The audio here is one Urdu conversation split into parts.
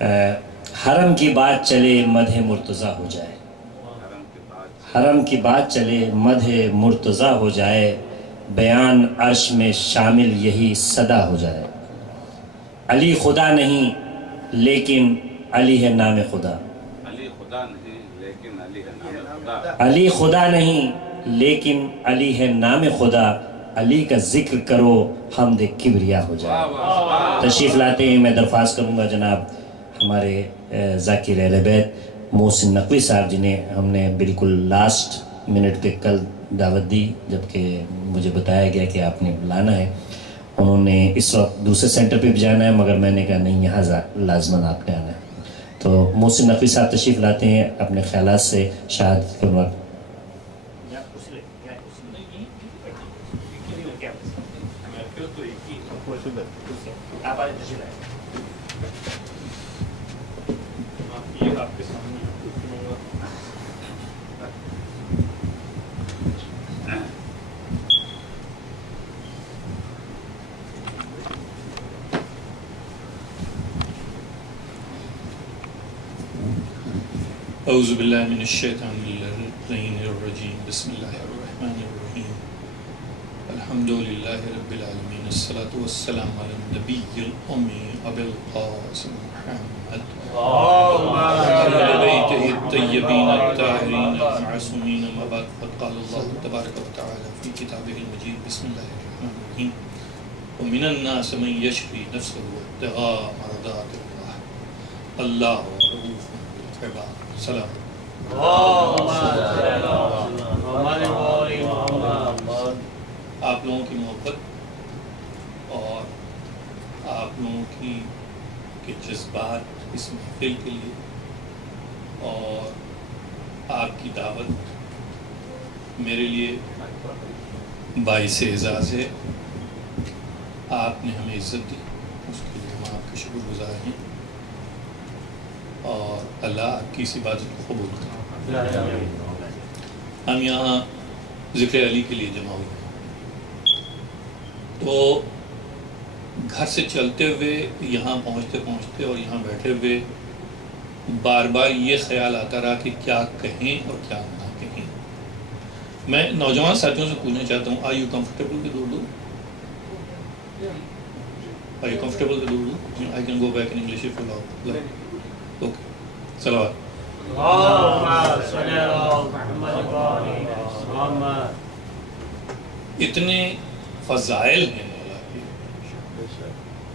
حرم کی بات چلے مدح مرتضیٰ ہو جائے، حرم کی بات چلے مدح مرتضیٰ ہو جائے، بیان عرش میں شامل یہی صدا ہو جائے۔ علی خدا نہیں لیکن علی ہے نام خدا، علی خدا نہیں لیکن علی ہے نام خدا، علی خدا نہیں لیکن علی ہے نام خدا، علی کا ذکر کرو حمد کبریا ہو جائے۔ تشریف لاتے ہیں، میں درخواست کروں گا جناب ہمارے ذاکر اہل بیت محسن نقوی صاحب جنہیں ہم نے بالکل لاسٹ منٹ پہ کل دعوت دی جبکہ مجھے بتایا گیا کہ آپ نے لانا ہے، انہوں نے اس وقت دوسرے سینٹر پہ بھی جانا ہے مگر میں نے کہا نہیں یہاں لازماً آپ نے آنا ہے۔ تو محسن نقوی صاحب تشریف لاتے ہیں اپنے خیالات سے شہادت کے وقت۔ اعوذ باللہ من الشیطان اللعین الرجیم، بسم اللہ الرحمن الرحیم، الحمدللہ رب العالمین، الصلاة والسلام علی النبی الامی ابی القاسم محمد وعلی بیتہ الطیبین الطاہرین المعصومین، اما بعد، فقد قال اللہ تبارک و تعالی فی کتابہ المجید، بسم اللہ الرحمن الرحیم، ومن الناس من یشری نفسہ ابتغاء مرضات اللہ، اللہ رؤوف بالعباد۔ سلام۔ آپ لوگوں کی محبت اور آپ لوگوں کے جذبات اس محفل کے لیے اور آپ کی دعوت میرے لیے باعث اعزاز ہے۔ آپ نے ہمیں عزت دی، اس کے لیے ہم آپ کے شکر گزار ہیں، اور اللہ آپ کی اس عبادت کو قبول کرے۔ ہم یہاں ذکر علی کے لیے جمع ہوئے تو گھر سے چلتے ہوئے یہاں پہنچتے اور یہاں بیٹھے ہوئے بار بار یہ خیال آتا رہا کہ کیا کہیں اور کیا نہ کہیں۔ میں نوجوان ساتھیوں سے پوچھنا چاہتا ہوں، آر یو کمفرٹیبل کہ دور آر یو کمفرٹیبل کہ door I can go back in English if you love. Okay, صلوات۔ اتنے فضائل ہیں مولا کے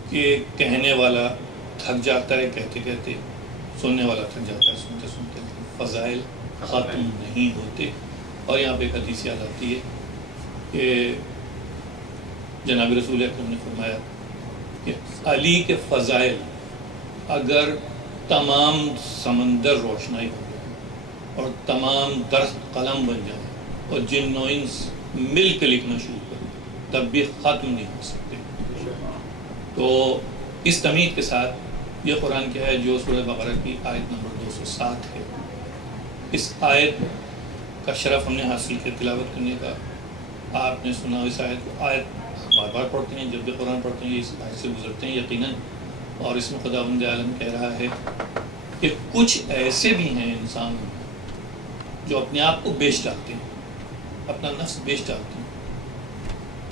کہ کہنے والا تھک جاتا ہے کہتے کہتے، سننے والا تھک جاتا ہے سنتے سنتے، فضائل ختم نہیں ہوتے۔ اور یہاں پہ ایک حدیث یاد آتی ہے کہ جناب رسول اکرم نے فرمایا کہ علی کے فضائل اگر تمام سمندر روشنائی ہو جائے اور تمام درخت قلم بن جائیں اور جن و انس مل کے لکھنا شروع کریں تب بھی ختم نہیں ہو سکتے۔ تو اس تمید کے ساتھ یہ قرآن کیا ہے جو سورہ بقرہ کی آیت نمبر 207 ہے، اس آیت کا شرف ہم نے حاصل کیا تلاوت کرنے کا۔ آپ نے سنا اس آیت کو، آیت بار بار پڑھتے ہیں، جب بھی قرآن پڑھتے ہیں اس آیت سے گزرتے ہیں یقیناً، اور اس میں خداوند عالم کہہ رہا ہے کہ کچھ ایسے بھی ہیں انسان جو اپنے آپ کو بیچ ڈالتے ہیں، اپنا نفس بیچ ڈالتے ہیں۔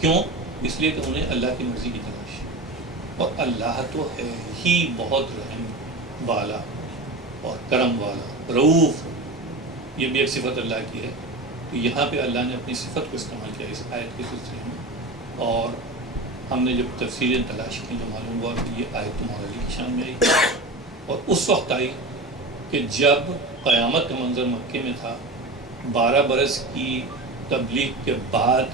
کیوں؟ اس لیے کہ انہیں اللہ کی مرضی کی تلاش ہے، اور اللہ تو ہے ہی بہت رحم والا اور کرم والا، رؤوف، یہ بھی ایک صفت اللہ کی ہے۔ تو یہاں پہ اللہ نے اپنی صفت کو استعمال کیا اس آیت کے سلسلے میں، اور ہم نے جب تفسیریں تلاش کی تو معلوم ہوا کہ یہ آیت مولا علی کی شان میں آئی، اور اس وقت آئی کہ جب قیامت کا منظر مکے میں تھا، 12 برس کی تبلیغ کے بعد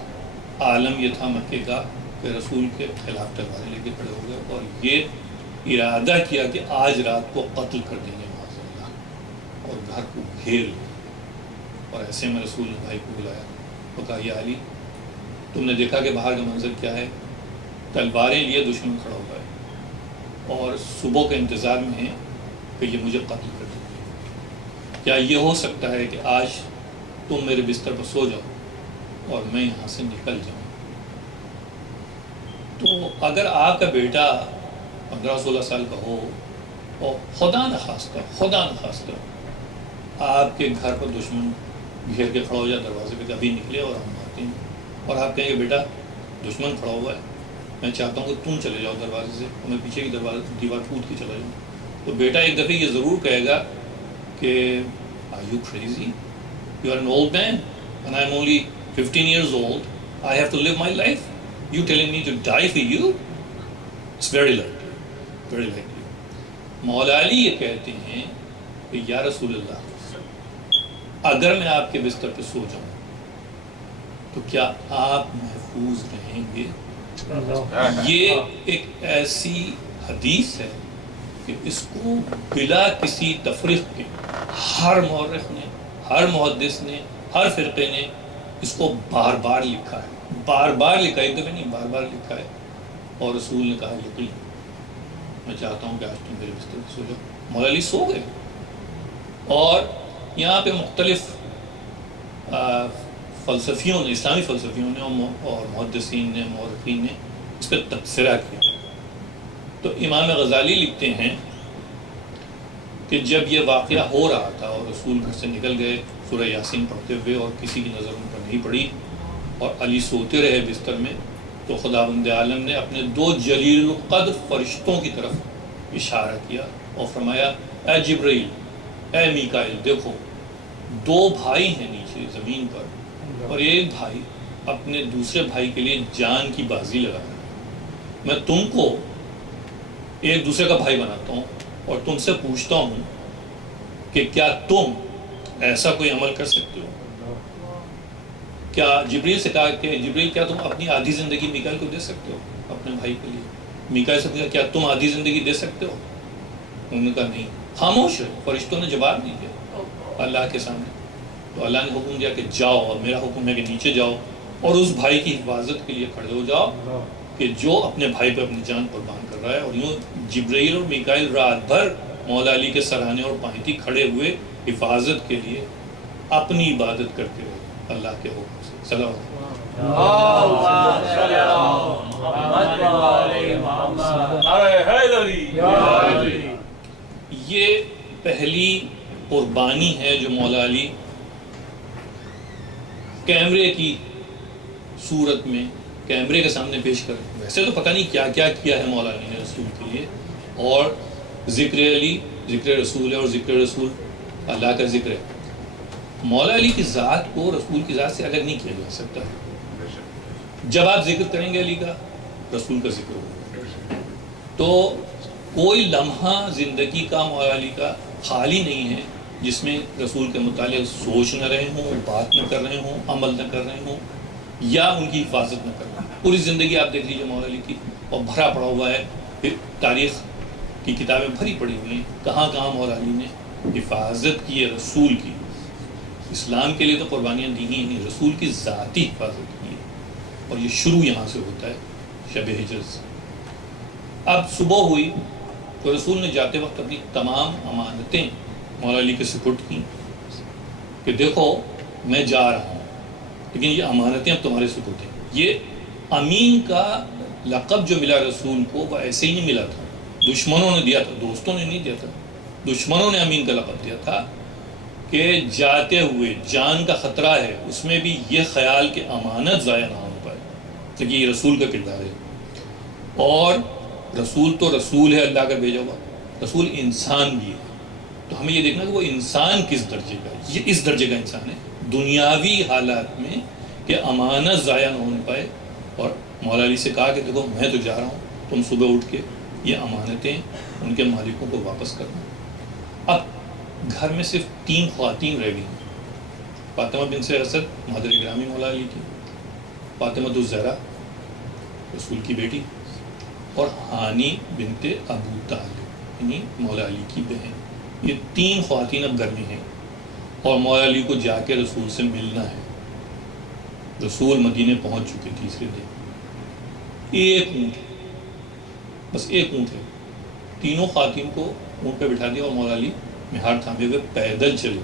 عالم یہ تھا مکے کا کہ رسول کے خلاف تلواریں لے کے کھڑے ہو گئے اور یہ ارادہ کیا کہ آج رات کو قتل کر دیں گے معاذ اللہ، اور گھر کو گھیر لیں۔ اور ایسے میں رسول نے بھائی کو بلایا، وہ کہا یا علی، تم نے دیکھا کہ باہر کا منظر کیا ہے، تلواریں لیے دشمن کھڑا ہوا ہے اور صبح کے انتظار میں ہیں کہ یہ مجھے قتل کر دیں گے۔ کیا یہ ہو سکتا ہے کہ آج تم میرے بستر پر سو جاؤ اور میں یہاں سے نکل جاؤں؟ تو اگر آپ کا بیٹا 15-16 سال کا ہو اور خدا نخواستہ آپ کے گھر پر دشمن گھیر کے کھڑا ہو جائے دروازے پہ، کبھی نکلے اور ہم آتے ہیں اور آپ کہیں گے بیٹا دشمن کھڑا ہوا ہے، میں چاہتا ہوں کہ تم چلے جاؤ دروازے سے اور میں پیچھے کی دیوار ٹوٹ کے چلا جاؤں، تو بیٹا ایک دفعہ یہ ضرور کہے گا کہ are you crazy, you are an old man and I am only 15 years old, I have to live my life, you telling me to die for you? It's very likely. مولا علی یہ کہتے ہیں کہ یا رسول اللہ، اگر میں آپ کے بستر پہ سو جاؤں تو کیا آپ محفوظ رہیں گے؟ یہ ایک ایسی حدیث ہے کہ اس کو بلا کسی تفریق کے ہر مورخ نے، ہر محدث نے، ہر فرقے نے اس کو بار بار لکھا ہے، ایک دفعہ نہیں، بار بار لکھا ہے، اور رسول نے کہا یقین میں چاہتا ہوں کہ آج تم میرے بستر پہ سو جاؤ۔ مولا علی سو گئے، اور یہاں پہ مختلف فلسفیوں نے، اسلامی فلسفیوں نے اور محدثین نے، مورخین نے اس پہ تبصرہ کیا۔ تو امام غزالی لکھتے ہیں کہ جب یہ واقعہ ہو رہا تھا اور رسول گھر سے نکل گئے سورہ یاسین پڑھتے ہوئے اور کسی کی نظر ان پر نہیں پڑی اور علی سوتے رہے بستر میں، تو خداوند عالم نے اپنے 2 جلیل القدر فرشتوں کی طرف اشارہ کیا اور فرمایا اے جبرائیل، اے میکائیل، دیکھو 2 بھائی ہیں نیچے زمین پر اور ایک بھائی اپنے دوسرے بھائی کے لیے جان کی بازی لگا رہا ہے، میں تم کو ایک دوسرے کا بھائی بناتا ہوں اور تم سے پوچھتا ہوں کہ کیا تم ایسا کوئی عمل کر سکتے ہو؟ کیا جبریل سے کہا کہ جبریل کیا تم اپنی آدھی زندگی میکائیل کو دے سکتے ہو اپنے بھائی کے لیے؟ میکائیل سے پوچھا کیا تم آدھی زندگی دے سکتے ہو؟ انہوں نے کہا نہیں، خاموش ہے، فرشتوں نے جواب نہیں دیا اللہ کے سامنے۔ تو اللہ نے حکم دیا کہ جاؤ، اور میرا حکم ہے کہ نیچے جاؤ اور اس بھائی کی حفاظت کے لیے کھڑے ہو جاؤ کہ جو اپنے بھائی پہ اپنی جان قربان کر رہا ہے۔ اور یوں جبرائیل اور میکائیل رات بھر مولا علی کے سرانے اور پائیتی کھڑے ہوئے حفاظت کے لیے اپنی عبادت کرتے رہے اللہ کے حکم سے۔ صلوات یہ پہلی قربانی ہے جو مولا علی کیمرے کی صورت میں کیمرے کے سامنے پیش کر، ویسے تو پتہ نہیں کیا کیا کیا ہے مولا علی نے رسول کے لیے، اور ذکر علی ذکر رسول ہے اور ذکر رسول اللہ کا ذکر ہے۔ مولا علی کی ذات کو رسول کی ذات سے الگ نہیں کیا جا سکتا۔ جب آپ ذکر کریں گے علی کا، رسول کا ذکر ہوگا، تو کوئی لمحہ زندگی کا مولا علی کا خالی نہیں ہے جس میں رسول کے متعلق سوچ نہ رہے ہوں، بات نہ کر رہے ہوں، عمل نہ کر رہے ہوں، یا ان کی حفاظت نہ کر رہے ہوں۔ پوری زندگی آپ دیکھ لیجیے مولا علی کی، اور بھرا پڑا ہوا ہے، پھر تاریخ کی کتابیں بھری پڑی ہوئی ہیں، کہاں کہاں مولا علی نے حفاظت کی ہے رسول کی۔ اسلام کے لیے تو قربانیاں دی ہی نہیں، رسول کی ذاتی حفاظت کی ہے، اور یہ شروع یہاں سے ہوتا ہے شب ہجر سے۔ اب صبح ہوئی تو رسول نے جاتے وقت اپنی تمام امانتیں مولا علی کے سپرد کی کہ دیکھو میں جا رہا ہوں لیکن یہ امانتیں اب تمہارے سپرد ہیں۔ یہ امین کا لقب جو ملا رسول کو وہ ایسے ہی نہیں ملا تھا، دشمنوں نے دیا تھا، دوستوں نے نہیں دیا تھا، دشمنوں نے امین کا لقب دیا تھا کہ جاتے ہوئے جان کا خطرہ ہے، اس میں بھی یہ خیال کہ امانت ضائع نہ ہو پائے، لیکن یہ رسول کا کردار ہے۔ اور رسول تو رسول ہے اللہ کا بھیجا ہوا، رسول انسان بھی ہے، تو ہمیں یہ دیکھنا کہ وہ انسان کس درجے کا ہے۔ یہ اس درجے کا انسان ہے دنیاوی حالات میں کہ امانت ضائع نہ ہونے پائے، اور مولا علی سے کہا کہ دیکھو میں تو جا رہا ہوں، تم صبح اٹھ کے یہ امانتیں ان کے مالکوں کو واپس کرنا۔ اب گھر میں صرف 3 خواتین رہ گئی ہیں، فاطمہ بنت اسد مادر گرامی مولا علی کی، فاطمہ الزہرا رسول کی بیٹی، اور ہانی بنت ابو طالب یعنی مولا علی کی بہن۔ یہ 3 خواتین اب گھر میں ہیں، اور مولا علی کو جا کے رسول سے ملنا ہے۔ رسول مدینے پہنچ چکے تیسرے دن، ایک اونٹ، بس ایک اونٹ ہے، تینوں خواتین کو اونٹ پہ بٹھا دیا اور مولا علی مہار تھامے ہوئے پیدل چلے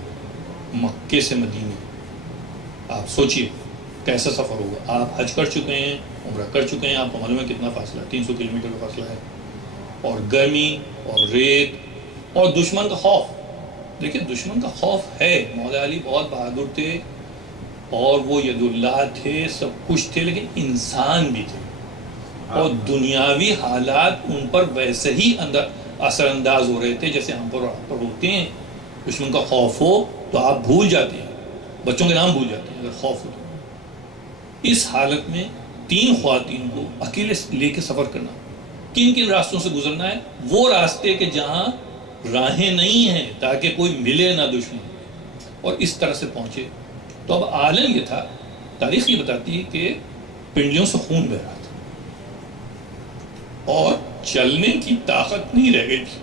مکے سے مدینے۔ آپ سوچئے کیسا سفر ہوگا، آپ حج کر چکے ہیں، عمرہ کر چکے ہیں، آپ کو معلوم ہے کتنا فاصلہ ہے، 300 کلومیٹر کا فاصلہ ہے، اور گرمی اور ریت اور دشمن کا خوف. دیکھیں دشمن کا خوف ہے. مولا علی بہت بہادر تھے اور وہ ید اللہ تھے, سب کچھ تھے, لیکن انسان بھی تھے اور دنیاوی حالات ان پر ویسے ہی اثر انداز ہو رہے تھے جیسے ہم پر آپ پر ہوتے ہیں. دشمن کا خوف ہو تو آپ بھول جاتے ہیں, بچوں کے نام بھول جاتے ہیں اگر خوف ہو تو. اس حالت میں 3 خواتین کو اکیلے لے کے سفر کرنا, کن کن راستوں سے گزرنا ہے, وہ راستے کہ جہاں راہیں نہیں ہیں تاکہ کوئی ملے نہ دشمن, اور اس طرح سے پہنچے. تو اب عالم یہ تھا, تاریخ یہ بتاتی ہے کہ پنڈلیوں سے خون بہ رہا تھا اور چلنے کی طاقت نہیں رہ گئی تھی.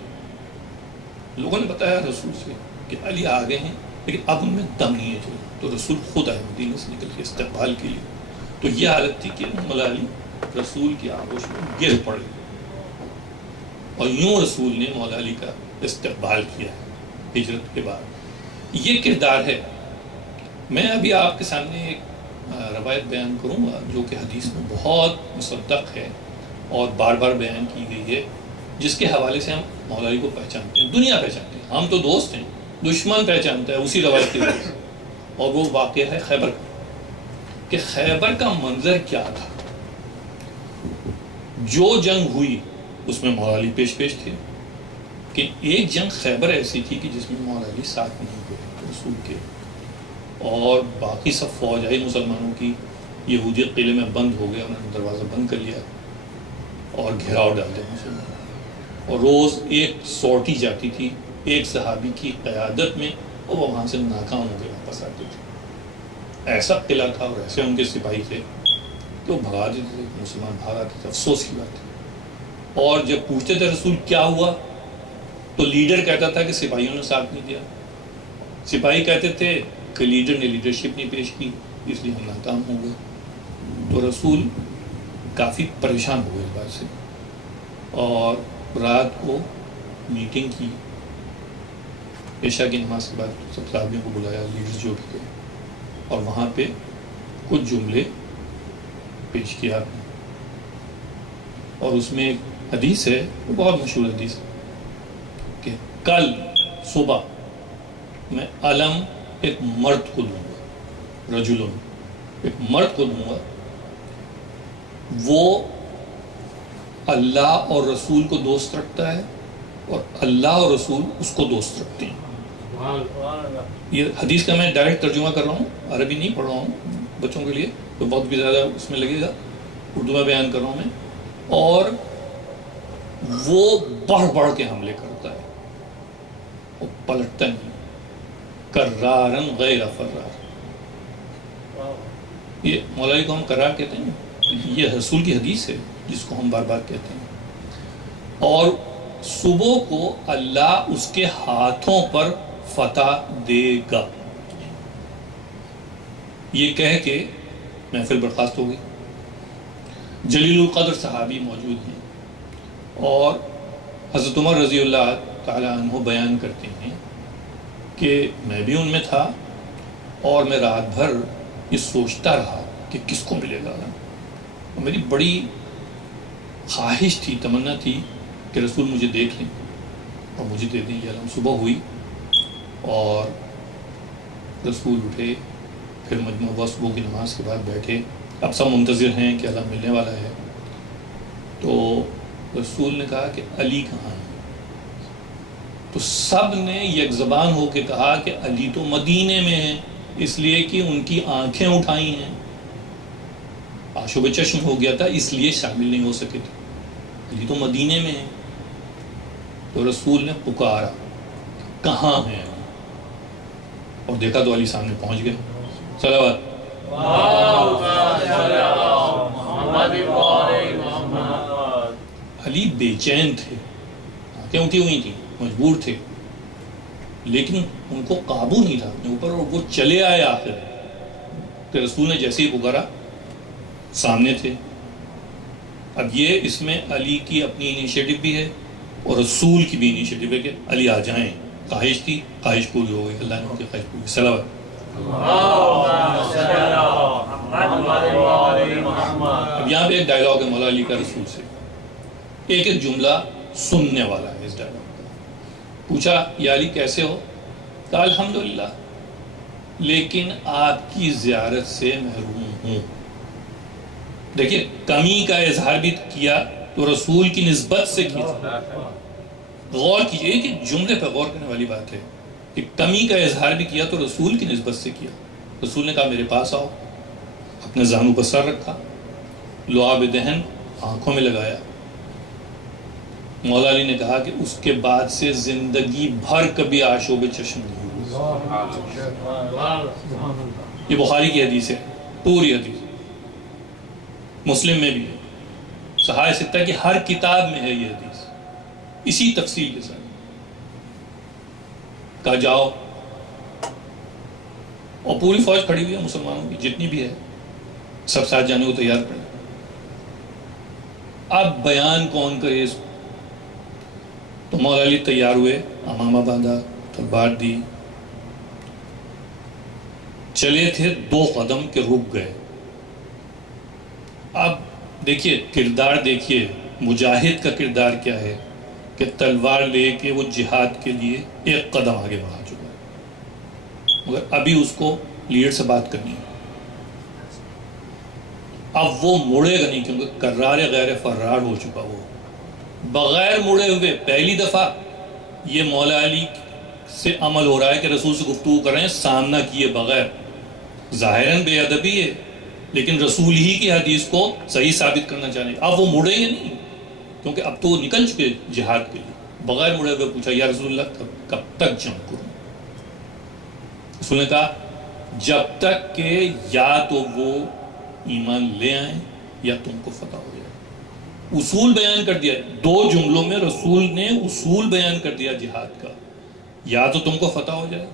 لوگوں نے بتایا رسول سے کہ علی آ گئے ہیں لیکن اب ان میں دم نہیں ہے. تو رسول خود آئے مدینے سے نکل کے استقبال کے لیے. تو یہ حالت تھی کہ مولا علی رسول کی آغوش میں گر پڑے اور یوں رسول نے مولا علی کا استقبال کیا ہجرت کے بعد. یہ کردار ہے. میں ابھی آپ کے سامنے ایک روایت بیان کروں گا جو کہ حدیث میں بہت مصدق ہے اور بار بار بیان کی گئی ہے, جس کے حوالے سے ہم مولا علی کو پہچانتے ہیں, دنیا پہچانتے ہیں. ہم تو دوست ہیں, دشمن پہچانتا ہے اسی روایت کی وجہ سے. اور وہ واقعہ ہے خیبر کا, کہ خیبر کا منظر کیا تھا. جو جنگ ہوئی اس میں مولا علی پیش تھے, کہ ایک جنگ خیبر ایسی تھی کہ جس میں مولا علی ساتھ نہیں ہوئے رسول کے, اور باقی سب فوج آئی مسلمانوں کی. یہودی قلعے میں بند ہو گئے, انہوں نے دروازہ بند کر لیا اور گھیراؤ ڈال دیا مسلمانوں. اور روز ایک سورٹی جاتی تھی ایک صحابی کی قیادت میں, اور وہ وہاں سے ناکام ہو کے واپس آتے تھے. ایسا قلعہ تھا اور ایسے ان کے سپاہی تھے کہ وہ بھگا دیتے تھے, مسلمان بھاگ آتے تھے. افسوس کی بات ہے. اور جب پوچھتے تھے رسول کیا ہوا, تو لیڈر کہتا تھا کہ سپاہیوں نے ساتھ نہیں دیا. سپاہی کہتے تھے کہ لیڈر نے لیڈرشپ نہیں پیش کی اس لیے ہم ناکام ہو گئے. تو رسول کافی پریشان ہوئے اس بات سے, اور رات کو میٹنگ کی. عشاء کی نماز کے بعد سب صحابیوں کو بلایا, لیڈرز جو بھی تھے, اور وہاں پہ کچھ جملے پیش کیا آپ نے. اور اس میں ایک حدیث ہے, وہ بہت مشہور حدیث ہے, کہ کل صبح میں علم ایک مرد کو دوں گا, رجلن, ایک مرد کو دوں گا, وہ اللہ اور رسول کو دوست رکھتا ہے اور اللہ اور رسول اس کو دوست رکھتے ہیں. یہ حدیث کا میں ڈائریکٹ ترجمہ کر رہا ہوں, عربی نہیں پڑھ رہا ہوں بچوں کے لیے, تو بہت بھی زیادہ اس میں لگے گا, اردو میں بیان کر رہا ہوں میں. اور وہ بڑھ کے حملے کرتا ہے, وہ پلٹتا نہیں, کرارن غیر فرار. یہ مولا علی کو ہم کرار کہتے ہیں, یہ رسول کی حدیث ہے جس کو ہم بار بار کہتے ہیں. اور صبح کو اللہ اس کے ہاتھوں پر فتح دے گا. یہ کہہ کے محفل برخاست ہو گئی. جلیل القدر صحابی موجود ہیں, اور حضرت عمر رضی اللہ تعالی عنہ بیان کرتے ہیں کہ میں بھی ان میں تھا, اور میں رات بھر یہ سوچتا رہا کہ کس کو ملے گا. اور میری بڑی خواہش تھی, تمنا تھی کہ رسول مجھے دیکھ لیں اور مجھے دے دیں یہ علم. صبح ہوئی اور رسول اٹھے, پھر مجمع ہوا, صبح کی نماز کے بعد بیٹھے. اب سب منتظر ہیں کہ علم ملنے والا ہے. تو رسول نے کہا کہ علی کہاں ہے؟ تو سب نے یک زبان ہو کے کہا کہ علی تو مدینے میں ہیں, اس لیے کہ ان کی آنکھیں اٹھائی ہیں, آشوب چشم ہو گیا تھا اس لیے شامل نہیں ہو سکے تھے. علی تو مدینے میں ہیں. تو رسول نے پکارا کہاں ہیں, اور دیکھا تو علی سامنے پہنچ گئے. صلوات. علی بے چین تھے, آنکھیں اٹھی ہوئی تھیں, مجبور تھے, لیکن ان کو قابو نہیں تھا اپنے اوپر, اور وہ چلے آئے آخر کہ رسول نے جیسے ہی پکارا سامنے تھے. اب یہ اس میں علی کی اپنی انیشیٹو بھی ہے اور رسول کی بھی انیشیٹو ہے کہ علی آ جائیں. خواہش تھی, خواہش پوری ہو گئی, اللہ نے ان کی خواہش پوری. صلوات. اب یہاں پہ ایک ڈائلاگ ہے مولا علی کا رسول سے, ایک ایک جملہ سننے والا ہے اس ڈائلاگ کا. پوچھا یا علی کیسے ہو؟ کہا الحمدللہ، لیکن آپ کی زیارت سے محروم ہوں۔ دیکھیے کمی کا اظہار بھی کیا تو رسول کی نسبت سے کیا۔ غور کیجئے کہ جملے پہ غور کرنے والی بات ہے کہ کمی کا اظہار بھی کیا تو رسول کی نسبت سے کیا۔ رسول نے کہا میرے پاس آؤ، اپنے زانوں پر سر رکھا، لعاب دہن آنکھوں میں لگایا۔ مولا علی نے کہا کہ اس کے بعد سے زندگی بھر کبھی آشوب چشم نہیں ہوئی۔ یہ بخاری کی حدیث ہے، پوری حدیث، مسلم میں بھی ہے، صحاح ستہ کی ہر کتاب میں ہے یہ حدیث اسی تفصیل کے ساتھ۔ کہا جاؤ، اور پوری فوج کھڑی ہوئی ہے مسلمانوں کی جتنی بھی ہے، سب ساتھ جانے کو تیار پڑے۔ اب بیان کون کرے اس کو؟ تو مولا علی تیار ہوئے، امامہ باندھا، تلوار دی، چلے تھے 2 قدم کے رک گئے۔ اب دیکھیے کردار، دیکھیے مجاہد کا کردار کیا ہے کہ تلوار لے کے وہ جہاد کے لیے 1 قدم آگے بڑھا چکا ہے، مگر ابھی اس کو لیڈر سے بات کرنی ہے۔ اب وہ مڑے گا نہیں کیونکہ کرار غیر فرار ہو چکا، وہ بغیر مڑے ہوئے پہلی دفعہ یہ مولا علی سے عمل ہو رہا ہے کہ رسول سے گفتگو کر رہے ہیں سامنا کیے بغیر۔ ظاہراً بے ادبی ہے لیکن رسول ہی کی حدیث کو صحیح ثابت کرنا چاہ رہے ہیں۔ اب وہ مڑیں گے نہیں کیونکہ اب تو وہ نکل چکے جہاد کے لیے۔ بغیر مڑے ہوئے پوچھا یا رسول اللہ کب تک جنگ کروں؟ رسول نے کہا جب تک کہ یا تو وہ ایمان لے آئیں یا تم کو فتح ہو جائے۔ اصول بیان کر دیا، 2 جملوں میں رسول نے اصول بیان کر دیا جہاد کا، یا تو تم کو فتح ہو جائے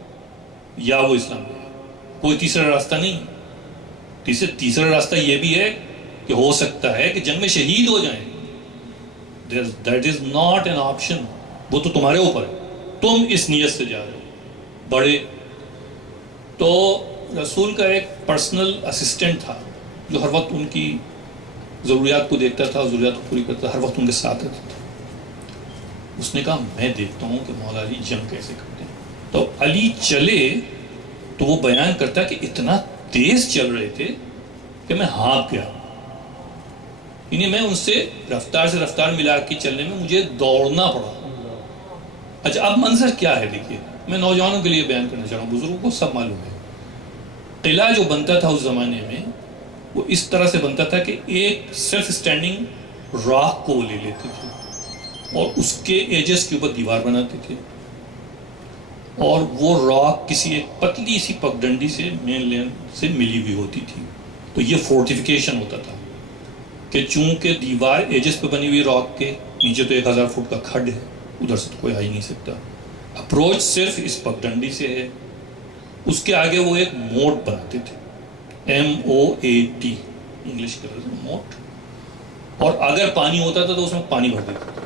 یا وہ اسلام لے آئے، کوئی تیسرا راستہ نہیں۔ تیسرا راستہ یہ بھی ہے کہ ہو سکتا ہے کہ جنگ میں شہید ہو جائیں، that is not an option, وہ تو تمہارے اوپر ہے، تم اس نیت سے جا رہے ہو۔ بڑے تو رسول کا ایک پرسنل اسسٹنٹ تھا جو ہر وقت ان کی ضروریات کو دیکھتا تھا، ضروریات کو پوری کرتا تھا، ہر وقت ان کے ساتھ رہتا تھا۔ اس نے کہا میں دیکھتا ہوں کہ مولا علی جنگ کیسے کرتے ہیں۔ تو علی چلے تو وہ بیان کرتا کہ اتنا تیز چل رہے تھے کہ میں ہانپ گیا، یعنی میں ان سے رفتار ملا کے چلنے میں مجھے دوڑنا پڑا۔ اچھا اب منظر کیا ہے دیکھیے، میں نوجوانوں کے لیے بیان کرنا چاہ رہا ہوں، بزرگوں کو سب معلوم ہے۔ قلعہ جو بنتا تھا اس زمانے میں وہ اس طرح سے بنتا تھا کہ ایک سیلف سٹینڈنگ راک کو وہ لے لیتے تھے اور اس کے ایجز کے اوپر دیوار بناتے تھے، اور وہ راک کسی ایک پتلی سی پگڈنڈی سے مین لین سے ملی ہوئی ہوتی تھی۔ تو یہ فورٹیفیکیشن ہوتا تھا کہ چونکہ دیوار ایجز پہ بنی ہوئی راک کے نیچے تو 1000 فٹ کا کھڈ ہے، ادھر سے تو کوئی آ ہی نہیں سکتا، اپروچ صرف اس پگڈنڈی سے ہے۔ اس کے آگے وہ ایک موٹ بناتے تھے، MOAT انگلش کے لفظ موٹ، اور اگر پانی ہوتا تھا تو اس میں پانی بھر دیتے تھے،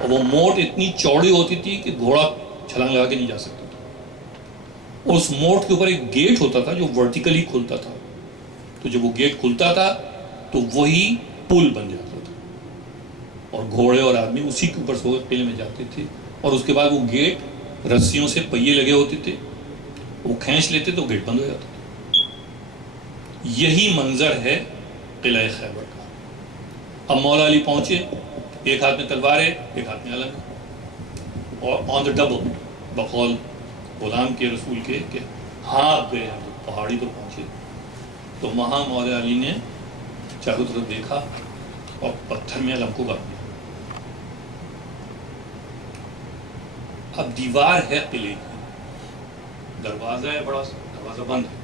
اور وہ موٹ اتنی چوڑی ہوتی تھی کہ گھوڑا چھلانگ لگا کے نہیں جا سکتا تھا، اور اس موٹ کے اوپر ایک گیٹ ہوتا تھا جو ورٹیکلی کھلتا تھا، تو جب وہ گیٹ کھلتا تھا تو وہی پل بن جاتا تھا، اور گھوڑے اور آدمی اسی کے اوپر سے قلعے میں جاتے تھے، اور اس کے بعد وہ گیٹ رسیوں سے پہیے لگے ہوتے تھے، وہ کھینچ لیتے تو گیٹ بند ہو جاتا تھا۔ یہی منظر ہے قلعہ خیبر کا۔ اب مولا علی پہنچے، ایک ہاتھ میں تلوار ہے، ایک ہاتھ میں علم، اور آن دا ڈبل بقول غلام کے رسول کے کہ ہانپ گئے ہم پہاڑی پر پہنچے۔ تو وہاں مولا علی نے چاروں طرف دیکھا اور پتھر میں علم کو گاڑ دیا۔ اب دیوار ہے قلعے کی، دروازہ ہے بڑا سا، دروازہ بند ہے،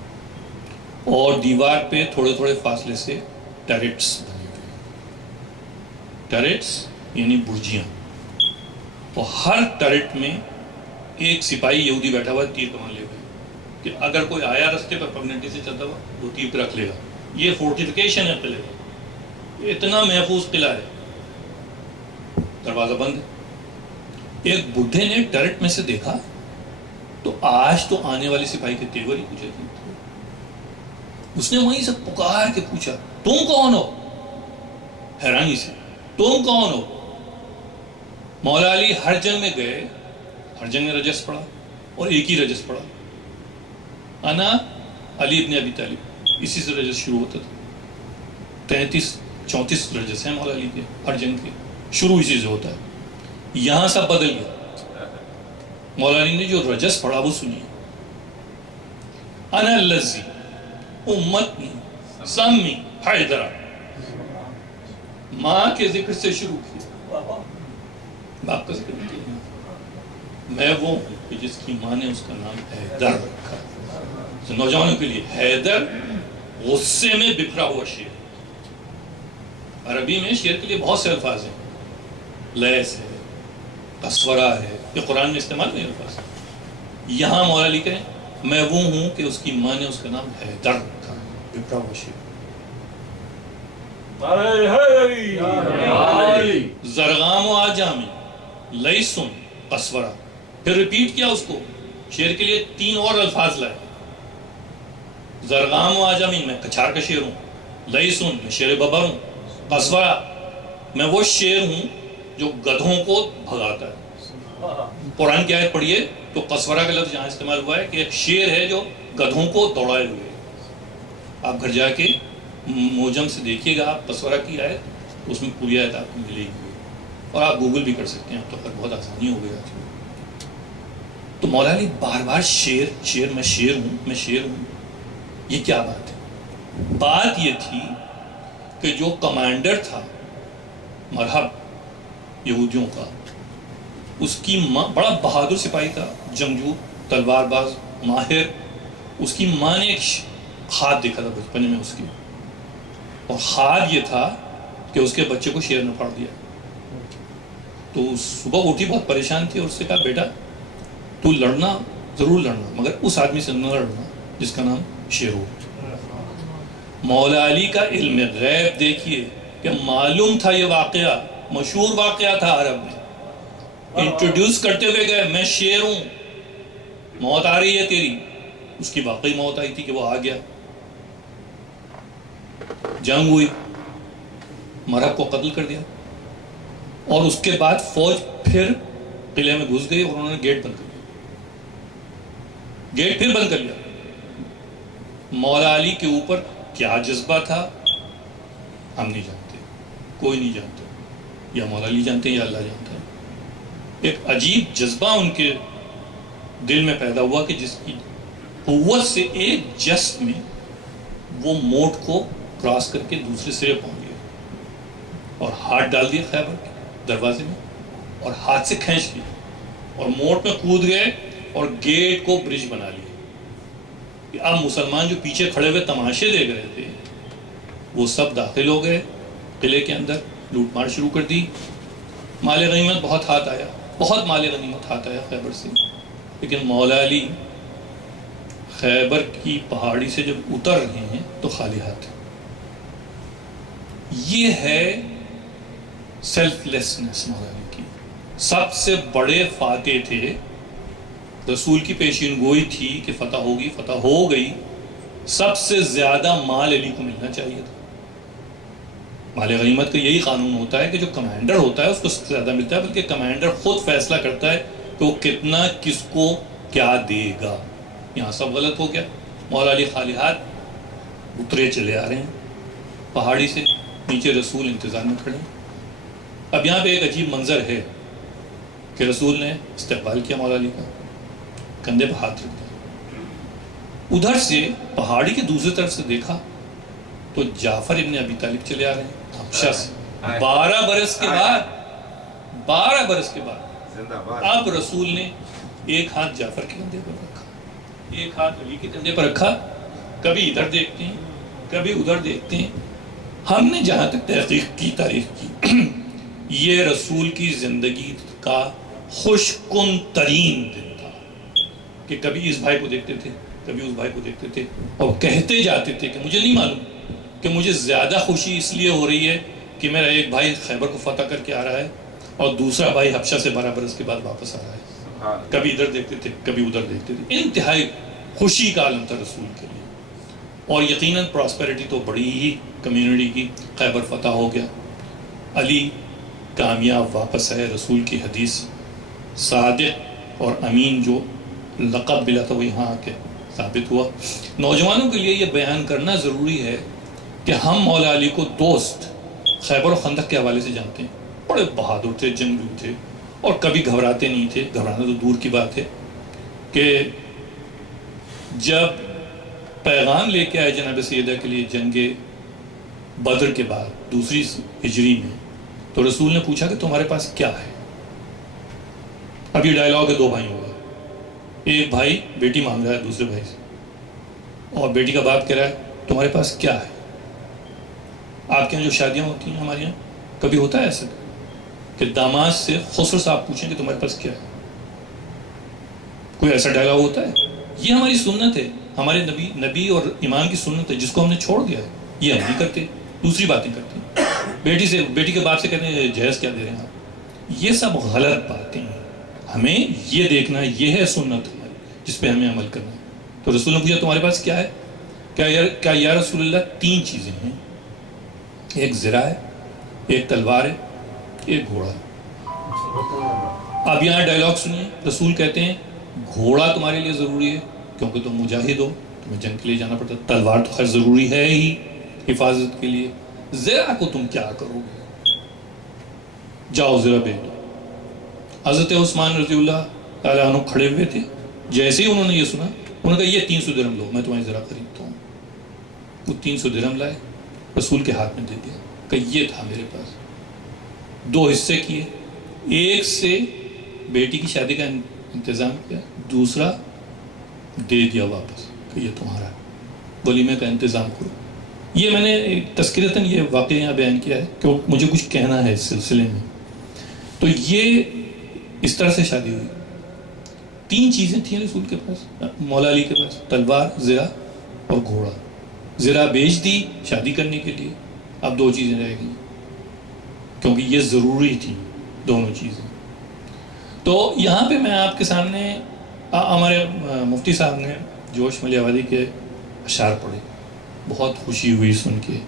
اور دیوار پہ تھوڑے تھوڑے فاصلے سے ٹیرٹس بنے ہوئے ہیں۔ ٹیرٹس یعنی برجیاں، اور ہر ٹیرٹ میں ایک سپاہی یہودی بیٹھا ہوا ہے تیر کمان لے ہوئے کہ اگر کوئی آیا رستے پر پگڈنڈی سے چلتا ہوا وہ تیر پہ رکھ لے گا۔ یہ فورٹیفیکیشن ہے قلعے کا، اتنا محفوظ قلعہ ہے۔ دروازہ بند ہے۔ ایک بڈھے نے ٹیرٹ میں سے دیکھا تو آج تو آنے والے سپاہی کے تیور ہی کچھ تھے۔ اس نے وہیں سے پکار کے پوچھا تم کون ہو؟ حیرانی سے تم کون ہو؟ مولا علی ہر جنگ میں گئے، ہر جنگ میں رجس پڑھا اور ایک ہی رجس پڑھا، انا علی ابن ابی طالب، اسی سے رجس شروع ہوتا تھا۔ 33-34 رجس ہیں مولا علی کے ہر جنگ کے، شروع اسی سے ہوتا ہے۔ یہاں سب بدل گیا، مولا علی نے جو رجس پڑھا وہ سنیے، انا الذی امتنی سمی حیدرہ، ماں کے ذکر سے شروع کیا، باپ کا ذکر نہیں کیا، میں وہ ہوں کہ جس کی ماں نے اس کا نام حیدر رکھا۔ تو نوجوانوں کے لیے حیدر غصے میں بکھرا ہوا شعر، عربی میں شعر کے لیے بہت سے الفاظ ہیں، لیس ہے، قصورہ ہے، یہ قرآن میں استعمال نہیں الفاظ۔ یہاں مولا علی کہیں میں وہ ہوں کہ اس کی ماں نے اس کا نام حیدر رکھا، بکھرا ہوا شعر۔ زرغام و آجامی لیسن قصورہ، پھر ریپیٹ کیا اس کو، شعر کے لیے 3 اور الفاظ لائے، زرغام و آجامی میں کچھار کا شعر ہوں، لیسن میں شعر ببر ہوں، قصورہ میں وہ شعر ہوں جو گدھوں کو بھگاتا ہے۔ قرآن کی آیت پڑھیے تو قصورہ کا لفظ یہاں استعمال ہوا ہے کہ ایک شعر ہے جو گدھوں کو دوڑائے ہوئے ہے۔ آپ گھر جا کے موجم سے دیکھیے گا آپ قصورہ کی آیت، اس میں پوری آیت آپ کو ملے گی، اور آپ گوگل بھی کر سکتے ہیں، اب تو خیر بہت آسانی ہو گیا۔ تو مولا علی بار بار شعر میں شعر ہوں، میں شعر ہوں، یہ کیا بات ہے؟ بات یہ تھی کہ جو کمانڈر تھا مرحب یہودیوں کا، اس کی ماں بڑا بہادر سپاہی تھا، جنگجو، تلوار باز، ماہر، اس کی ماں نے ایک خواب دیکھا تھا بچپنے میں اس کی، اور خواب یہ تھا کہ اس کے بچے کو شیر نے پھاڑ دیا۔ تو صبح اٹھی بہت پریشان تھی، اور اس سے کہا بیٹا تو لڑنا ضرور لڑنا، مگر اس آدمی سے نہ لڑنا جس کا نام شیر ہو۔ مولا علی کا علم غیب دیکھیے کہ معلوم تھا، یہ واقعہ مشہور واقعہ تھا عرب میں، انٹروڈیوس کرتے ہوئے گئے میں شیر ہوں، موت آ رہی ہے تیری۔ اس کی واقعی موت آئی تھی کہ وہ آ گیا، جنگ ہوئی، مرحب کو قتل کر دیا، اور اس کے بعد فوج پھر قلعے میں گھس گئی اور انہوں نے گیٹ بند کر دیا، گیٹ پھر بند کر لیا۔ مولا علی کے اوپر کیا جذبہ تھا ہم نہیں جانتے، کوئی نہیں جانتا، یا مولا علی جانتے ہیں یا اللہ جانتا ہے۔ ایک عجیب جذبہ ان کے دل میں پیدا ہوا کہ جس کی قوت سے ایک جست میں وہ موٹ کو کراس کر کے دوسرے سرے پہنچ گیا، اور ہاتھ ڈال دیا خیبر کے دروازے میں، اور ہاتھ سے کھینچ لیا، اور موٹ میں کود گئے اور گیٹ کو برج بنا لیا۔ کہ اب مسلمان جو پیچھے کھڑے ہوئے تماشے دیکھ رہے تھے وہ سب داخل ہو گئے قلعے کے اندر، لوٹ مار شروع کر دی، مال غنیمت بہت ہاتھ آیا، بہت مال غنیمت ہاتھ آیا خیبر سے، لیکن مولا علی خیبر کی پہاڑی سے جب اتر رہے ہیں تو خالی ہاتھ۔ یہ ہے سیلف لیسنس مولا علی کی۔ سب سے بڑے فاتح تھے، رسول کی پیشین گوئی تھی کہ فتح ہوگی، فتح ہو گئی، سب سے زیادہ مال علی کو ملنا چاہیے تھا۔ مال غنیمت کا یہی قانون ہوتا ہے کہ جو کمانڈر ہوتا ہے اس کو سب سے زیادہ ملتا ہے، بلکہ کمانڈر خود فیصلہ کرتا ہے کہ وہ کتنا کس کو کیا دے گا۔ یہاں سب غلط ہو گیا، مولا علی خالی ہاتھ اترے چلے آ رہے ہیں پہاڑی سے، نیچے رسول انتظار میں کھڑے ہیں۔ اب یہاں پہ ایک عجیب منظر ہے کہ رسول نے استقبال کیا مولا علی کا، کندھے پہ ہاتھ رکھ دیا، ادھر سے پہاڑی کے دوسری طرف سے دیکھا تو جعفر ابن ابی طالب چلے آ رہے ہیں حبشہ سے، 12 برس کے بعد، 12 برس کے بعد اب رسول نے ایک ہاتھ جعفر کے کندھے پر رکھا، ایک ہاتھ علی کے کندھے پر رکھا، کبھی ادھر دیکھتے ہیں کبھی ادھر دیکھتے ہیں۔ ہم نے جہاں تک تحقیق کی، تاریخ کی، یہ رسول کی زندگی کا خوش کن ترین دن تھا کہ کبھی اس بھائی کو دیکھتے تھے کبھی اس بھائی کو دیکھتے تھے، اور کہتے جاتے تھے کہ مجھے نہیں معلوم کہ مجھے زیادہ خوشی اس لیے ہو رہی ہے کہ میرا ایک بھائی خیبر کو فتح کر کے آ رہا ہے اور دوسرا بھائی حبشہ سے 12 برس کے بعد واپس آ رہا ہے۔ کبھی ادھر دیکھتے تھے کبھی ادھر دیکھتے تھے، انتہائی خوشی کا عالم تھا رسول کے لیے، اور یقیناً پراسپیرٹی تو بڑی ہی کمیونٹی کی۔ خیبر فتح ہو گیا، علی کامیاب واپس آئے، رسول کی حدیث صادق اور امین جو لقب ملا تھا وہ یہاں آ کے ثابت ہوا. نوجوانوں کے لیے یہ بیان کرنا ضروری ہے کہ ہم مولا علی کو دوست خیبر و خندق کے حوالے سے جانتے ہیں. بڑے بہادر تھے، جنگجو تھے، اور کبھی گھبراتے نہیں تھے. گھبرانا تو دور کی بات ہے کہ جب پیغام لے کے آئے جناب سیدہ کے لیے جنگ بدر کے بعد دوسری ہجری میں، تو رسول نے پوچھا کہ تمہارے پاس کیا ہے. اب یہ ڈائلاگ ہے دو بھائیوں کا. ایک بھائی بیٹی مانگ رہا ہے دوسرے بھائی سے، اور بیٹی کا باپ کہہ رہا ہے تمہارے پاس کیا ہے. آپ کے یہاں جو شادیاں ہوتی ہیں، ہمارے یہاں کبھی ہوتا ہے ایسا کہ داماد سے خسر صاحب پوچھیں کہ تمہارے پاس کیا ہے. کوئی ایسا ڈائلاگ ہوتا ہے؟ یہ ہماری سنت ہے، ہمارے نبی اور امام کی سنت ہے، جس کو ہم نے چھوڑ دیا ہے. یہ ہم نہیں کرتے، دوسری باتیں کرتے ہیں. بیٹی کے باپ سے کہتے ہیں جہیز کیا دے رہے ہیں آپ. یہ سب غلط باتیں ہیں. ہمیں یہ دیکھنا ہے، یہ ہے سنت ہماری جس پہ ہمیں عمل کرنا ہے. تو رسول نے پوچھا تمہارے پاس کیا ہے؟ کیا یا رسول اللہ 3 چیزیں ہیں. ایک زرہ ہے، ایک تلوار ہے، ایک گھوڑا ہے. اب یہاں ڈائلاگ سنیے. رسول کہتے ہیں گھوڑا تمہارے لیے ضروری ہے کیونکہ تم مجاہد ہو، تمہیں جنگ کے لیے جانا پڑتا ہے. تلوار تو خیر ضروری ہے ہی حفاظت کے لیے. زرہ کو تم کیا کرو گے؟ جاؤ زرہ بیچ دو. حضرت عثمان رضی اللہ تعالیٰ عنہ کھڑے ہوئے تھے. جیسے ہی انہوں نے یہ سنا، انہوں نے کہا یہ 300 درہم لو، میں تمہاری زرہ خریدتا ہوں. وہ 300 درہم لائے، رسول کے ہاتھ میں دے دیا کہ یہ تھا میرے پاس. 2 حصے کیے. ایک سے بیٹی کی شادی کا انتظام کیا، دوسرا دے دیا واپس کہ یہ تمہارا ولیمے کا انتظام کرو. یہ میں نے تذکرتاً یہ واقعہ یہاں بیان کیا ہے کہ مجھے کچھ کہنا ہے اس سلسلے میں. تو یہ اس طرح سے شادی ہوئی. 3 چیزیں تھیں رسول کے پاس، مولا علی کے پاس: تلوار، زرہ اور گھوڑا. زرہ بیچ دی شادی کرنے کے لیے. اب 2 چیزیں رہ گئی کیونکہ یہ ضروری تھی دونوں چیزیں. تو یہاں پہ میں آپ کے سامنے ہمارے مفتی صاحب نے جوش ملی آبادی کے اشعار پڑھے. بہت خوشی ہوئی سن کے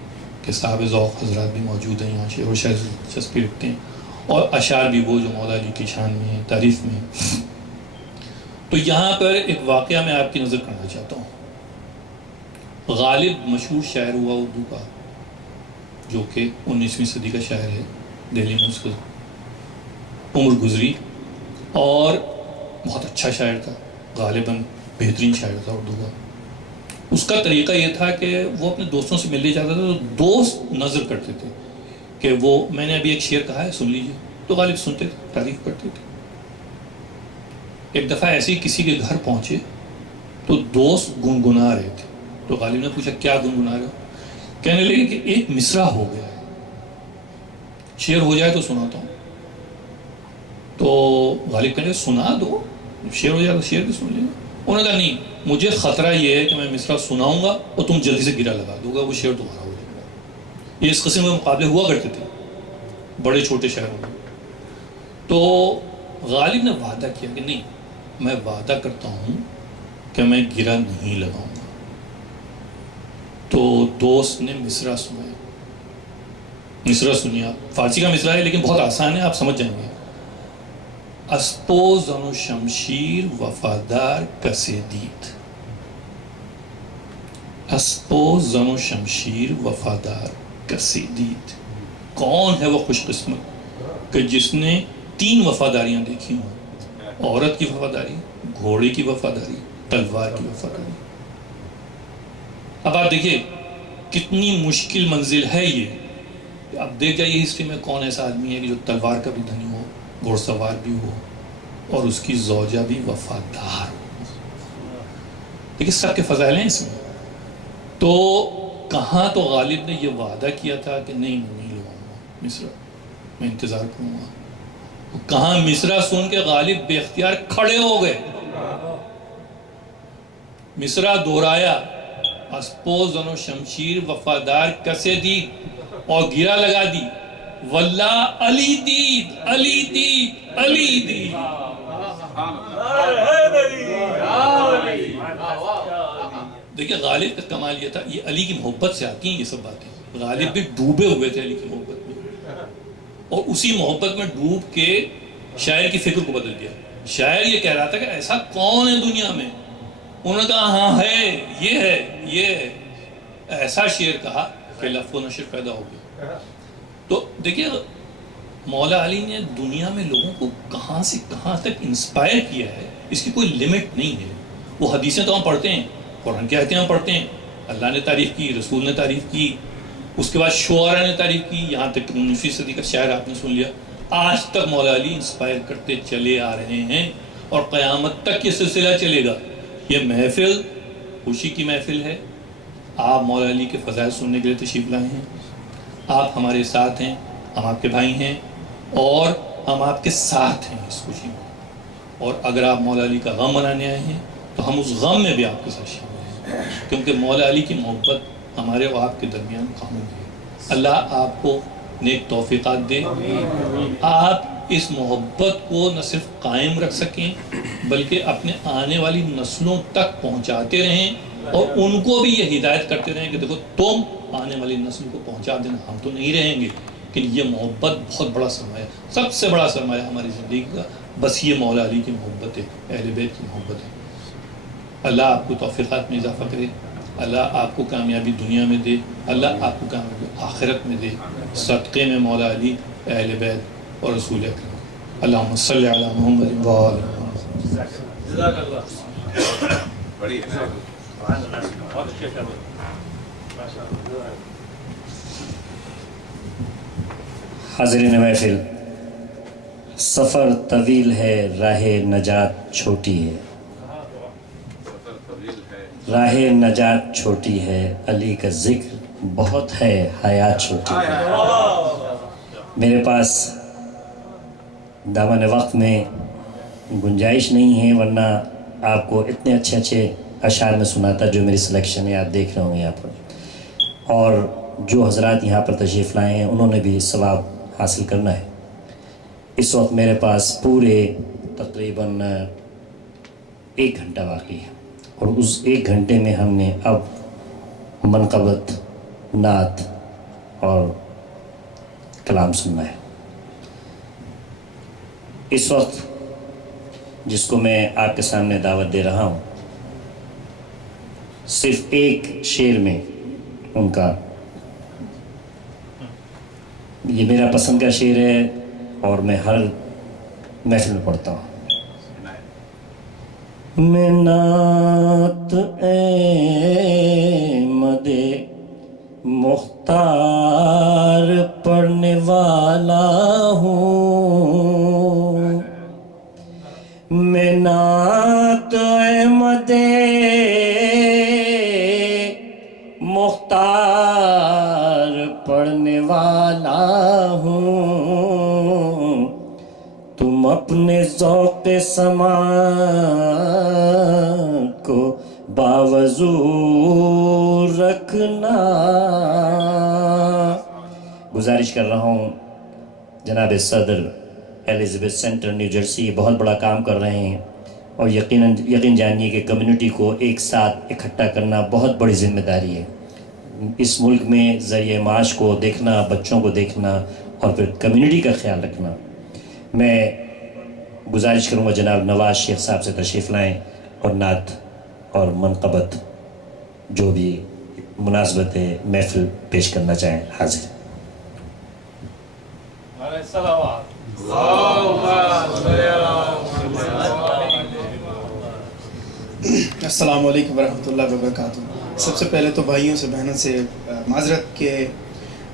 کہ صاحب ذوق حضرات بھی موجود ہیں یہاں، شعر و شاعری دلچسپی رکھتے ہیں، اور اشعار بھی وہ جو مولا علی کی شان میں ہیں، تعریف میں ہیں. تو یہاں پر ایک واقعہ میں آپ کی نظر کرنا چاہتا ہوں. غالب مشہور شاعر ہوا اردو کا، جو کہ 19ویں صدی کا شاعر ہے. دہلی میں اس کو عمر گزری، اور بہت اچھا شاعر تھا، غالباً بہترین شاعر تھا اردو کا. اس کا طریقہ یہ تھا کہ وہ اپنے دوستوں سے ملنے جاتا تھا تو دوست نظر کرتے تھے کہ وہ، میں نے ابھی ایک شعر کہا ہے سن لیجیے، تو غالب سنتے تھے، تعریف کرتے تھے. ایک دفعہ ایسے ہی کسی کے گھر پہنچے تو دوست گنگنا رہے تھے. تو غالب نے پوچھا کیا گنگنا رہے ہو؟ کہنے لگے کہ ایک مصرع ہو گیا ہے، شعر ہو جائے تو سناتا ہوں. تو غالب کہنے لگے سنا دو، شعر ہو جائے تو شعر بھی سن لیں. انہوں نے کہا نہیں، مجھے خطرہ یہ ہے کہ میں مصرع سناؤں گا اور تم جلدی سے گرا لگا دو گا، وہ شعر تمہارا ہو جائے گا. یہ اس قسم کے مقابلے ہوا کرتے تھے بڑے چھوٹے شہروں میں. تو غالب نے وعدہ کیا کہ نہیں، میں وعدہ کرتا ہوں کہ میں گرا نہیں لگاؤں گا. تو دوست نے مصرع سنایا. مصرع سنیا، فارسی کا مصرع ہے لیکن بہت آسان ہے، آپ سمجھ جائیں گے. اسپو زن و شمشیر وفادار کسے دید. اسپو زن و شمشیر وفادار کسے دید. کون ہے وہ خوش قسمت کہ جس نے 3 وفاداریاں دیکھی ہوں: عورت کی وفاداری، گھوڑے کی وفاداری، تلوار کی وفاداری. اب آپ دیکھیے کتنی مشکل منزل ہے یہ. اب دیکھ جائیے ہسٹری میں کون ایسا آدمی ہے کہ جو تلوار کا بھی دھنی ہو، گھوڑ سوار بھی ہو، اور اس کی زوجہ بھی وفادار ہو. دیکھیے سب کے فضائل ہیں اس میں. تو کہاں تو غالب نے یہ وعدہ کیا تھا کہ نہیں میں نہیں لگاؤں گا مصرع، میں انتظار کروں گا. کہاں مصرع سن کے غالب بے اختیار کھڑے ہو گئے. مصرع دہرایا: اسپو زن و شمشیر وفادار کسے دید، اور گرا لگا دی: واللہ علی دید، علی دید، علی دید. دیکھیں غالب کا کمال یہ تھا، یہ علی کی محبت سے آتی ہیں یہ سب باتیں. غالب بھی ڈوبے ہوئے تھے علی کی محبت میں، اور اسی محبت میں ڈوب کے شاعر کی فکر کو بدل دیا. شاعر یہ کہہ رہا تھا کہ ایسا کون ہے دنیا میں؟ انہوں نے کہا ہاں ہے، یہ ہے، یہ ہے. ایسا شعر کہا کہ لفظ و نشر پیدا ہو گیا. تو دیکھیے مولا علی نے دنیا میں لوگوں کو کہاں سے کہاں تک انسپائر کیا ہے، اس کی کوئی لمٹ نہیں ہے. وہ حدیثیں تو ہم پڑھتے ہیں، قرآن کی آیتیں ہم پڑھتے ہیں، اللہ نے تعریف کی، رسول نے تعریف کی، اس کے بعد شعراء نے تعریف کی، یہاں تک کہ 19ویں صدی کا شاعر آپ نے سن لیا. آج تک مولا علی انسپائر کرتے چلے آ رہے ہیں اور قیامت تک یہ سلسلہ چلے گا. یہ محفل خوشی کی محفل ہے. آپ مولا علی کے فضائل سننے کے لیے تشریف لائے ہیں، آپ ہمارے ساتھ ہیں، ہم آپ کے بھائی ہیں اور ہم آپ کے ساتھ ہیں اس خوشی میں. اور اگر آپ مولا علی کا غم منانے آئے ہیں تو ہم اس غم میں بھی آپ کے ساتھ شامل ہیں، کیونکہ مولا علی کی محبت ہمارے اور آپ کے درمیان قائم ہے. اللہ آپ کو نیک توفیقات دے، آپ اس محبت کو نہ صرف قائم رکھ سکیں بلکہ اپنے آنے والی نسلوں تک پہنچاتے رہیں اور ان کو بھی یہ ہدایت کرتے رہیں کہ دیکھو تم آنے والی نسل کو پہنچا دینا، ہم تو نہیں رہیں گے لیکن یہ محبت بہت بڑا سرمایہ، سب سے بڑا سرمایہ ہماری زندگی کا بس یہ مولا علی کی محبت ہے، اہل بیت کی محبت ہے. اللہ آپ کو توفیقات میں اضافہ کرے، اللہ آپ کو کامیابی دنیا میں دے، اللہ آپ کو کامیابی آخرت میں دے، صدقے میں مولا علی، اہل بیت اور رسول اکرم. اللہم صلی علی محمد و آل محمد. بڑی ہے. حاضرین محفل، سفر طویل ہے، راہ نجات چھوٹی ہے. راہ نجات چھوٹی ہے، علی کا ذکر بہت ہے، حیات چھوٹی ہے. میرے پاس دامن وقت میں گنجائش نہیں ہے، ورنہ آپ کو اتنے اچھے اچھے اشعار میں سناتا جو میری سلیکشن ہے، آپ دیکھ رہے ہوں گے یہاں پر. اور جو حضرات یہاں پر تشریف لائے ہیں انہوں نے بھی ثواب حاصل کرنا ہے. اس وقت میرے پاس پورے تقریباً 1 گھنٹہ باقی ہے، اور اس 1 گھنٹے میں ہم نے اب منقبت، نعت اور کلام سننا ہے. اس وقت جس کو میں آپ کے سامنے دعوت دے رہا ہوں، صرف ایک شعر میں ان کا، یہ میرا پسند کا شعر ہے اور میں ہر محفل میں پڑھتا ہوں. میں نعت احمد مختار پڑھنے والا ہوں. میں نعت احمد مختار پڑھنے والا ہوں. تم اپنے ذوق سماع کو باوضو رکھنا. گزارش کر رہا ہوں جناب صدر ایلزابتھ سینٹر نیو جرسی بہت بڑا کام کر رہے ہیں، اور یقین جانیے کہ کمیونٹی کو ایک ساتھ اکٹھا کرنا بہت بڑی ذمہ داری ہے. اس ملک میں ذریعہ معاش کو دیکھنا، بچوں کو دیکھنا اور پھر کمیونٹی کا خیال رکھنا. میں گزارش کروں گا جناب نواز شیخ صاحب سے تشریف لائیں اور نعت اور منقبت جو بھی مناسبت محفل پیش کرنا چاہیں حاضر. السلام علیکم ورحمۃ اللہ وبرکاتہ. سب سے پہلے تو بھائیوں سے بہنوں سے معذرت کہ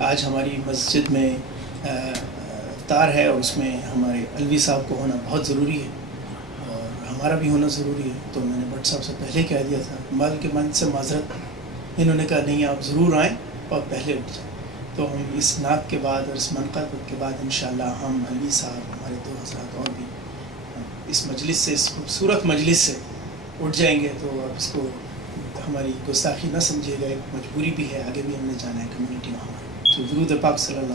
آج ہماری مسجد میں افطار ہے اور اس میں ہمارے الوی صاحب کو ہونا بہت ضروری ہے اور ہمارا بھی ہونا ضروری ہے. تو میں نے بٹ صاحب سے پہلے کہہ دیا تھا، مال کے من سے معذرت. انہوں نے کہا نہیں آپ ضرور آئیں اور پہلے اٹھ جائیں. تو ہم اس نعت کے بعد اور اس منقبت کے بعد انشاءاللہ ہم الوی صاحب، ہمارے 2 حضرات اور بھی اس مجلس سے، اس خوبصورت مجلس سے اٹھ جائیں گے. تو اب اس کو ہماری گستاخی نہ سمجھیے گا، ایک مجبوری بھی ہے، آگے بھی ہم نے جانا ہے کمیونٹی میں ہماری. تو درود پاک صلی اللہ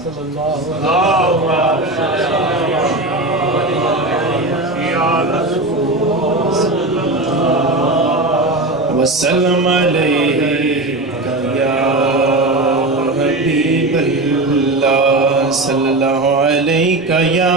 وسلم علیک یا حبیب اللہ، صلی اللہ علیک یا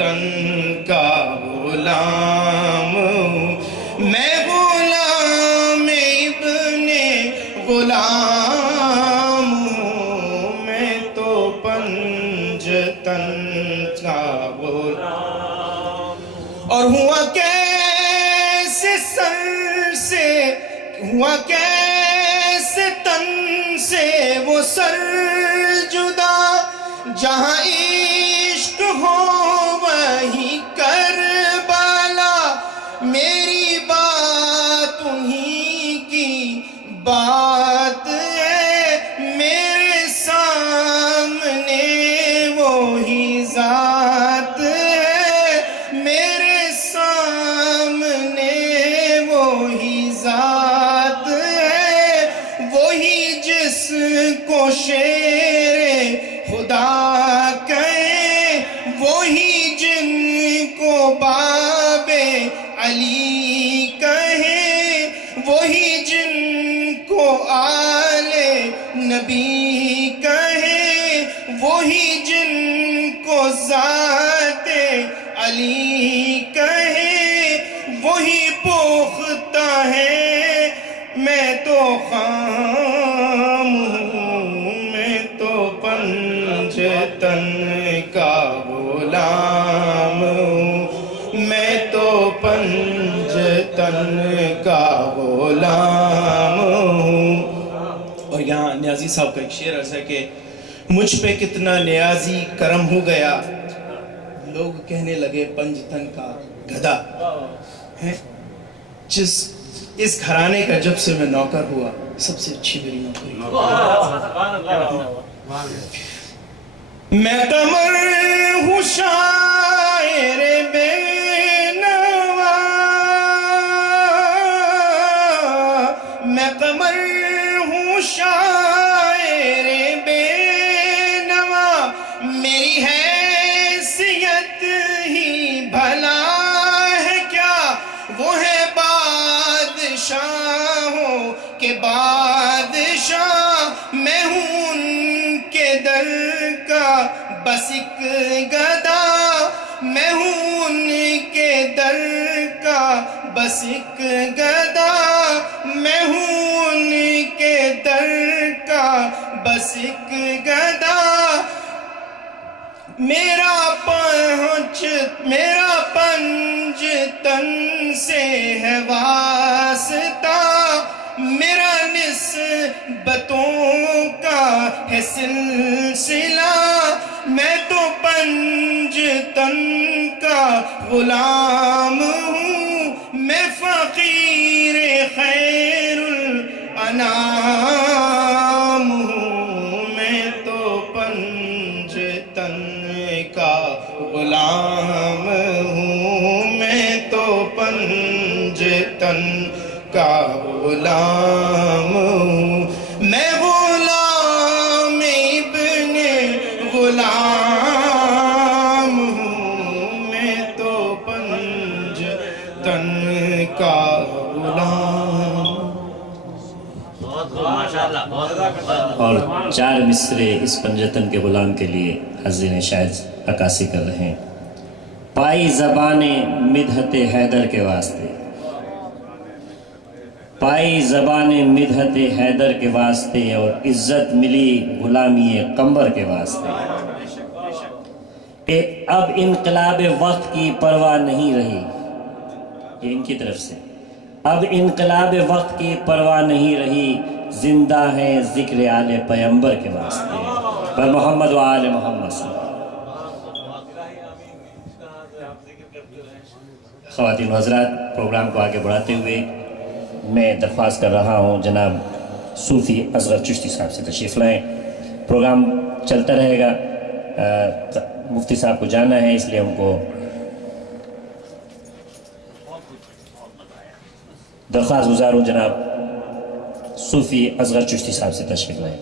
تن کا غلام ہوں، میں غلام ابن غلام ہوں، میں تو پنجتن کا غلام، اور ہوا کیسے سر سے، ہوا کیسے تن سے وہ سر جدا، جہاں عشق ہو وہیں کربلا، میری بات انہی کی بات ہے، میرے سامنے وہی ذات ہے، میرے سامنے وہی ذات ہے، وہی جس کو شیر خدا کہیں، وہی جن کو باب علی کہیں، وہی جن کو آل نبی کہیں، وہی جن کو ذات علی کہیں، وہی پختہ ہے، میں تو خام ہوں، میں تو پنجتن کا غلام ہوں، میں تو پنجتن کا غلام ہوں۔ اور یہاں نیازی صاحب کا ایک شعر ایسا ہے کہ مجھ پہ کتنا نیازی کرم ہو گیا، لوگ کہنے لگے پنجتن کا گدھا ہے، جس اس گھرانے کا جب سے میں نوکر ہوا سب سے اچھی میری نوکری۔ میں قمر ہوں شاعر بے نوا، میں قمر ہوں شاعر بے نوا، میری حیثیت ہی بھلا ہے کیا، وہ ہے بادشاہوں کے بادشاہ، میں ہوں ان کے در کا بس ایک گدا، میں ہوں ان کے در کا بس ایک گدا، میں ہوں ان کے در کا بس ایک گدا، میرا پنجتن سے ہے واسطہ، میرا نسبتوں کا ہے سلسلہ، میں تو پنجتن کا غلام ہوں، میں فقیر خیر الانام ہوں، میں تو پنجتن کا غلام ہوں، میں تو پنجتن کا غلام ہوں، میں غلام ابن غلام ہوں، میں تو پنجتن کا غلام۔ اور 4 مصرے اس پنجتن کے غلام کے لیے حزین شاید عکاسی کر رہے ہیں۔ پائی زبان مدحت حیدر کے واسطے، پائی زبان مدحت حیدر کے واسطے، اور عزت ملی غلامی قمبر کے واسطے، کہ اب انقلاب وقت کی پرواہ نہیں رہی، یہ ان کی طرف سے، اب انقلاب وقت کی پرواہ نہیں رہی، زندہ ہیں ذکر آل پیمبر کے واسطے، پر محمد و آل محمد صلی اللہ علیہ وسلم۔ خواتین و حضرات، پروگرام کو آگے بڑھاتے ہوئے میں درخواست کر رہا ہوں جناب صوفی اصغر چشتی صاحب سے تشریف لائیں۔ پروگرام چلتا رہے گا، مفتی صاحب کو جانا ہے، اس لیے ہم کو درخواست گزار ہوں جناب صوفی اصغر چشتی صاحب سے تشریف لائیں۔